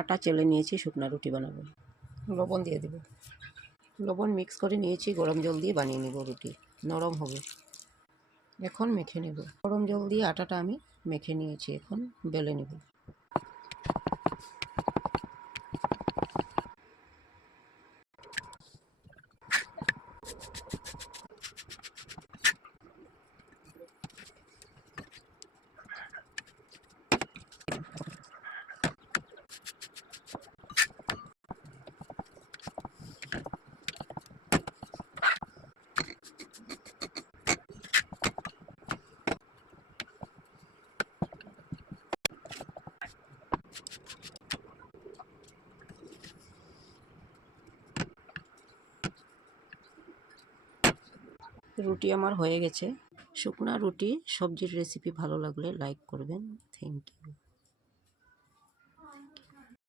আটা চেলে নিয়েছি, শুকনো রুটি বানাবো। লবণ দিয়ে দেব। লবণ মিক্স করে নিয়েছি, গরম জল দিয়ে বানিয়ে নেব রুটি, নরম হবে। এখন মেখে নেব। গরম জল দিয়ে আটাটা আমি মেখে নিয়েছি, এখন বেলে নেব। রুটি আমার হয়ে গেছে। শুকনা রুটি সবজির রেসিপি ভালো লাগলে লাইক করবেন। Thank you.